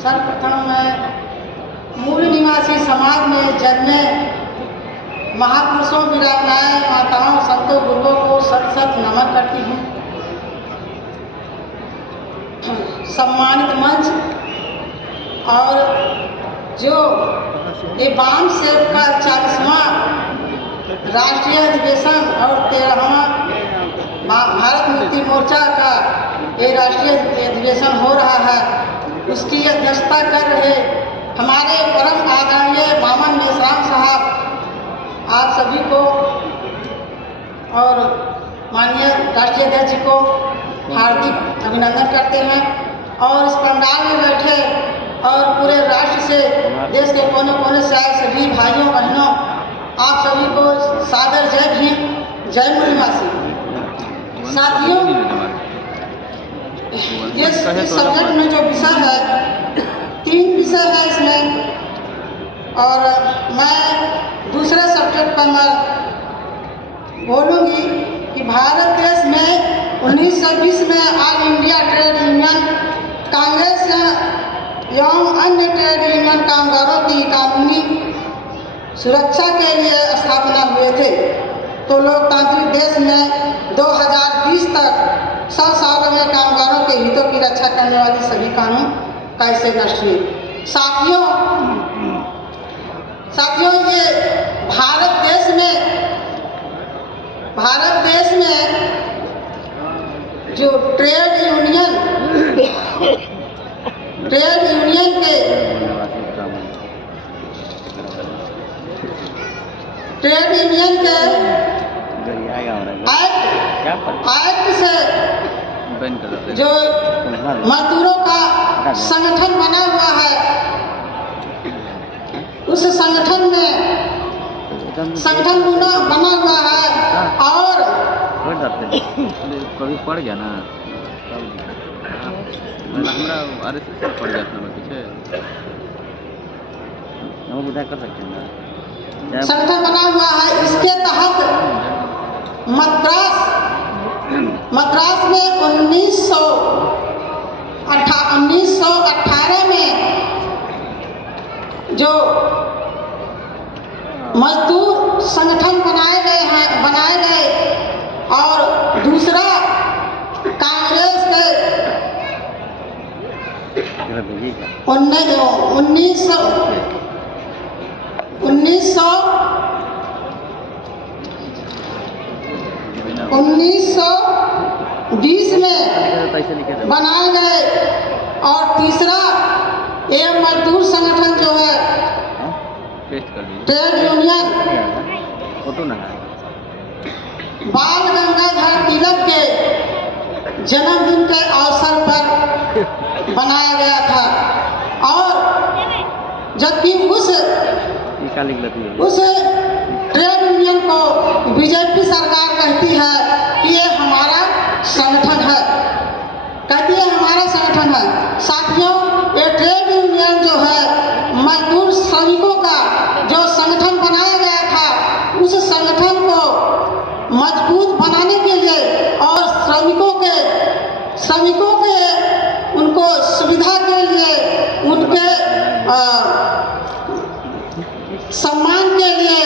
सर्वप्रथम मैं मूल निवासी समाज में जन्मे महापुरुषों, वीरांगनाएं, माताओं, संतों, गुरुओं को सत सत नमन करती हूँ। सम्मानित मंच और जो ये वाम सेव का 40वां राष्ट्रीय अधिवेशन और 13वां भारत मुक्ति मोर्चा का ये राष्ट्रीय अधिवेशन हो रहा है, उसकी अध्यक्षता कर रहे हमारे परम आदरणीय मामन मेश्राम साहब, आप सभी को और माननीय राष्ट्रीय अध्यक्ष को हार्दिक अभिनंदन करते हैं। और इस पंडाल में बैठे और पूरे राष्ट्र से, देश के कोने कोने से आए सभी भाइयों बहनों, आप सभी को सादर जय भीम, जय मूल निवासी। साथियों, इस सब्जेक्ट में जो विषय है, 3 विषय है इसमें, और मैं दूसरे सब्जेक्ट पर मैं बोलूँगी कि भारत देश में 1920 में all India trade union Congress एवं अन्य ट्रेड यूनियन कामगारों की कानूनी सुरक्षा के लिए स्थापना हुए थे। तो लोकतांत्रिक देश में 2020 तक 100 सालों में कामगारों के हितों की रक्षा करने वाली सभी कानून कैसे नष्ट हुए। साथियों, ये भारत देश में जो ट्रेड यूनियन के एक्ट से जो मजदूरों का संगठन बना हुआ है, उस संगठन बना हुआ है। और कभी पड़ गया ना, हमरा आरएसएस में पड़ जाता है पीछे, हम बुझा कर सकते हैं ना। संगठन बना हुआ है, इसके तहत मद्रास में 1918 में जो मजदूर संगठन बनाए गए और दूसरा कांग्रेस के 1920 में बनाए गए, और तीसरा ये मजदूर संगठन जो है ट्रेड यूनियन बाल गंगाधर तिलक के जन्मदिन के अवसर पर बनाया गया था। और जबकि उस ट्रेड यूनियन को बीजेपी सरकार कहती है कि ये हमारा संगठन है, साथियों, ये ट्रेड यूनियन जो है मजदूर श्रमिकों का जो संगठन बनाया गया था, उस संगठन को मजबूत बनाने के लिए और श्रमिकों के उनको सुविधा के लिए, उनके सम्मान के लिए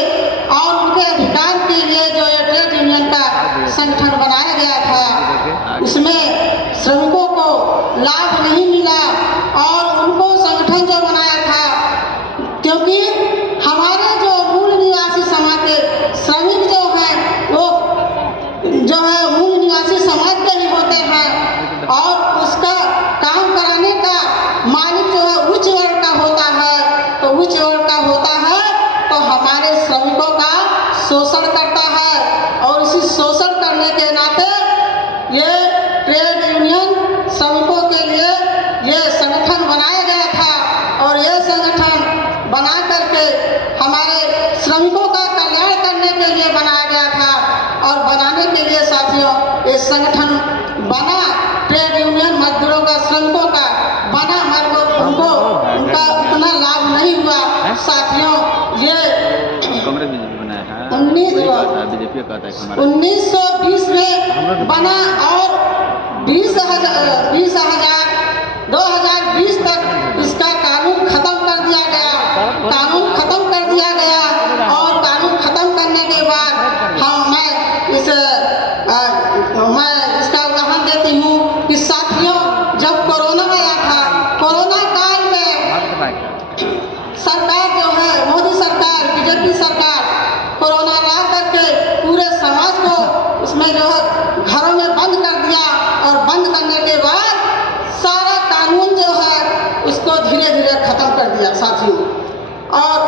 और उनके अधिकार के लिए जो ये ट्रेड यूनियन का संगठन बनाया गया था, उसमें श्रमिकों को लाभ नहीं मिला। और उनको संगठन जो बनाया था, क्योंकि हमारे जो मूल निवासी समाज के श्रमिक जो हैं, वो जो है मूल निवासी समाज के ही होते हैं, और उसका काम कराने का मालिक जो है उच्च वर्ग का होता है। तो उच्च वर्ग का होता है तो हमारे श्रमिकों का शोषण करता है, और इसी शोषण करने के नाते ये ट्रेड यूनियन श्रमिकों के लिए ये संगठन बनाया गया था। और ये संगठन बना करके हमारे श्रमिकों का कल्याण करने के लिए बनाया गया था। और बनाने के लिए साथियों, ये संगठन बना, ट्रेड यूनियन मजदूरों का, श्रमिकों का बना, मगर उनका उतना लाभ नहीं हुआ। साथियों, ये 1920 में बना और 2020 तक इसका थी। और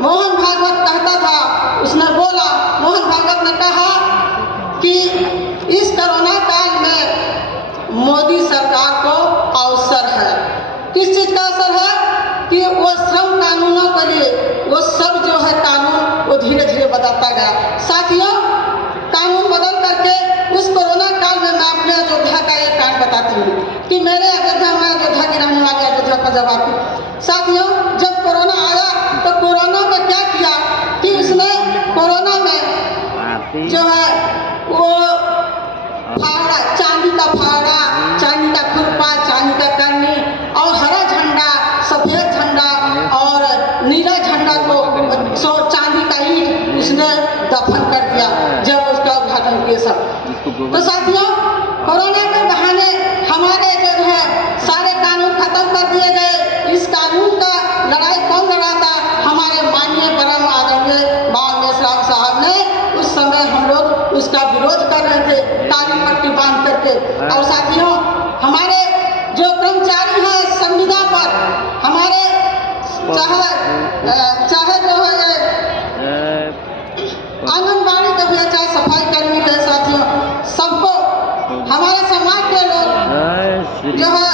मोहन भागवत कहता था, उसने बोला, मोहन भागवत ने कहा कि इस कोरोना काल में मोदी सरकार को अवसर है। किस चीज़ का अवसर है? कि वो श्रम कानूनों के लिए वो सब जो है कानून वो धीरे धीरे बदलता गया। साथियों, कानून बदल करके उस कोरोना काल में मैं अपने अयोध्या का एक कांड बताती हूँ कि मेरे अयोध्या में, अयोध्या की रहने वाली अयोध्या का जवाब। साथियों, जब कोरोना आया तो कोरोना में क्या किया कि उसने कोरोना में जो है वो फावड़ा, चांदी का फावड़ा, चांदी का खुरपा, चांदी का करनी और हरा झंडा, सफेद झंडा और नीला झंडा को चांदी का ईंट उसने दफन कर दिया जब उसका उद्घाटन किए सब। तो साथियों, कोरोना के बहाने हमारे जो है सारे कानून खत्म कर दिए गए। इस कानून का लड़ाई कौन लड़ा था? हमारे माननीय परम आदरणीय बाल मेश्राम साहब ने। उस समय हम लोग उसका विरोध कर रहे थे काली पट्टी बांध करके। और साथियों, हमारे जो कर्मचारी हैं संविदा पर, हमारे चाहे जो है आंगनबाड़ी के हुए, चाहे सफाई कर्मी है, साथियों सबको हमारे समाज के लोग जो है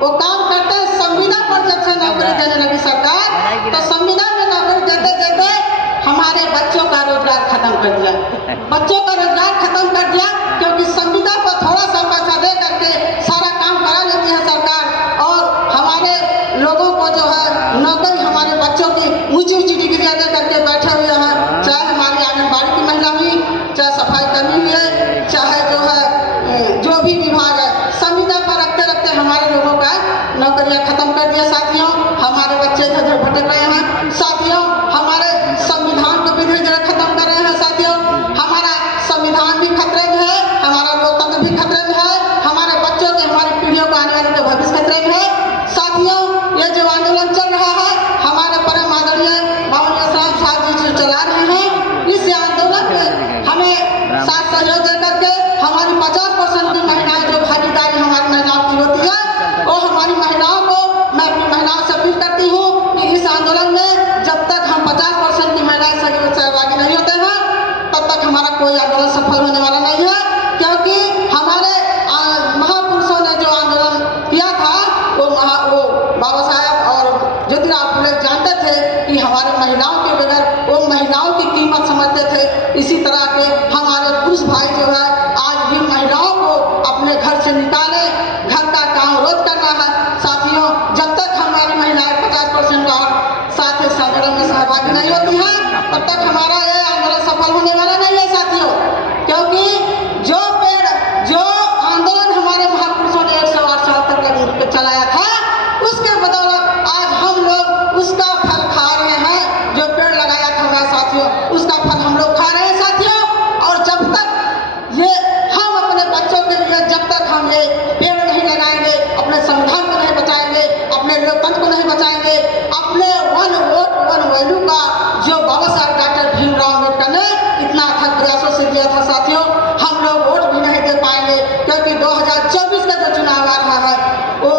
वो काम करते हैं। संविदा पर जब से नौकरी देने लगी सरकार, तो संविदा में नौकरी देते देते हमारे बच्चों का रोजगार खत्म कर दिया। बच्चों का रोजगार खत्म कर दिया क्योंकि संविदा पर थोड़ा सा पैसा दे करके सारा काम करा लेती है सरकार और हमारे लोगों को जो है नौकरी, हमारे बच्चों की ऊंची ऊंची डिग्रियां दे करके बैठे हुए हैं। चाहे हमारी आंगनबाड़ी की महिला हुई, चाहे सफाई कर्मी हुई है, चाहे जो है जो भी विभाग है, संविदा पर रखते रखते हमारे लोगों का नौकरियां खत्म कर दिया। साथियों, हमारे बच्चे इधर उधर भटक रहे हैं। साथियों, हमारे संविधान को भी धीरे धीरे खत्म कर रहे हैं। साथियों, हमारा संविधान भी खतरे में है, हमारा लोकतंत्र भी खतरे में है, हमारे बच्चों के, हमारी पीढ़ियों को आने वाले का भविष्य खतरे में है। साथियों, ये जो आंदोलन चल रहा है, हमारे परम आदरणीय बाल मेश्राम साहब जी जो चला रहे हैं, इस आंदोलन में हमें साथ सहयोग दे करके हमारी 50% की महिलाएं जो भागीदारी हमारी महिलाओं की होती है, वो हमारी महिलाओं को मैं अपनी महिलाओं से अपील करती हूँ कि इस आंदोलन में जब तक हम 50% की महिलाएं सहभागी नहीं होते हैं, तब तक हमारा कोई आंदोलन सफल होने वाला नहीं है। क्योंकि हमारे महापुरुषों ने जो आंदोलन किया था वो बाबा साहब और ज्योतिराव फुले जानते थे कि हमारे महिलाओं के बगैर, वो महिलाओं की कीमत समझते थे। इसी तरह के हमारे पुरुष भाई जो है आज भी महिलाओं को अपने घर से निकाले, घर का काम रोज करना है। साथियों, जब तक हमारी महिलाएं 50% और साथ इस आंदोलन में सहभागी नहीं होती हैं, तब तक हमारा ये आंदोलन सफल होने वाला नहीं है। साथियों, क्योंकि जो आंदोलन हमारे महापुरुषों ने 108 साल तक चलाया था, उसके बदौलत आज हम लोग उसका फल खा रहे हैं। जो पेड़ लगाया था मैं, साथियों, उसका फल हम लोग खा रहे हैं। साथियों, और जब तक ये हम अपने बच्चों के लिए, जब तक हम ये पेड़ नहीं लगाएंगे, अपने संविधान को नहीं बचाएंगे, अपने लोकतंत्र को नहीं बचाएंगे, अपने वन वोट वन वैल्यू का जो बाबा साहब डॉक्टर भीमराव अम्बेडकर ने इतना अथक प्रयासों से दिया था, साथियों, हम लोग वोट भी नहीं दे पाएंगे। क्योंकि 2024 का जो चुनाव आ रहा है, वो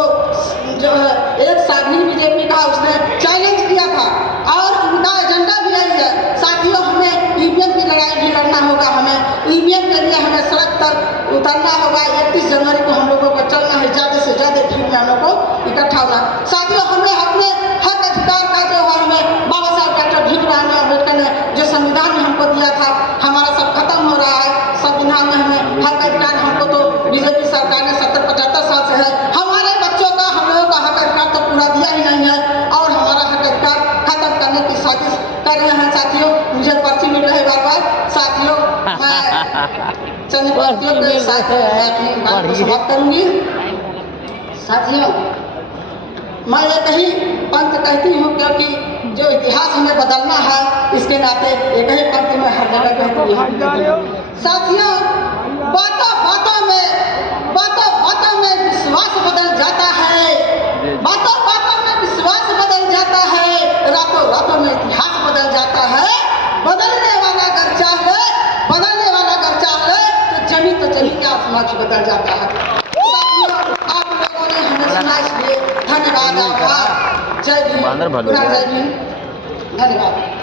जो है एक साधनी बीजेपी का उसने चैलेंज किया था और उनका एजेंडा भी यही है। साथियों, हमें ईवीएम की लड़ाई भी लड़ना होगा। हमें ईवीएम के लिए हमें सड़क पर उतरना होगा। 31 जनवरी को हम लोगों को चलना है, ज़्यादा से ज़्यादा भीड़ में हम लोग को इकट्ठा होना। साथियों, हमें अपने हक अधिकार का जो है, हमें बाबा साहब डॉक्टर भीमराव अम्बेडकर ने जो संविधान में हमको दिया था, हमारा सब खत्म हो रहा है। संविधान में हमें हक अधिकार, हमको तो बीजेपी सरकार ने 70-75 साल से है। हमारे बच्चों का, हम लोगों का हक अधिकार तो पूरा दिया ही नहीं है और हमारा हक अधिकार खत्म करने की साजिश कर रहे हैं। साथियों, मुझे पर्ची मिल रही है बार बार। साथियों, मैं चंद पर्चियों के साथ अपनी बात को समाप्त करूंगी। साथियों, मैं एक ही पंक्ति कहती हूँ क्योंकि जो इतिहास हमें बदलना है, इसके नाते एक ही पंक्ति में हर जगह कहती हूँ। साथियों, बातों बातों में विश्वास बदल जाता है, बातों में विश्वास बदल जाता है, रातों में इतिहास बदल जाता है। बदलने वाला अगर चाहे तो जमीन के आसमान से बदल जाता है। साथियों, आप लोगों ने हमें सुना, इसलिए धन्यवाद, आभार। जय भीम बांदर भालू पुनः है। जय भीम धन्यवाद।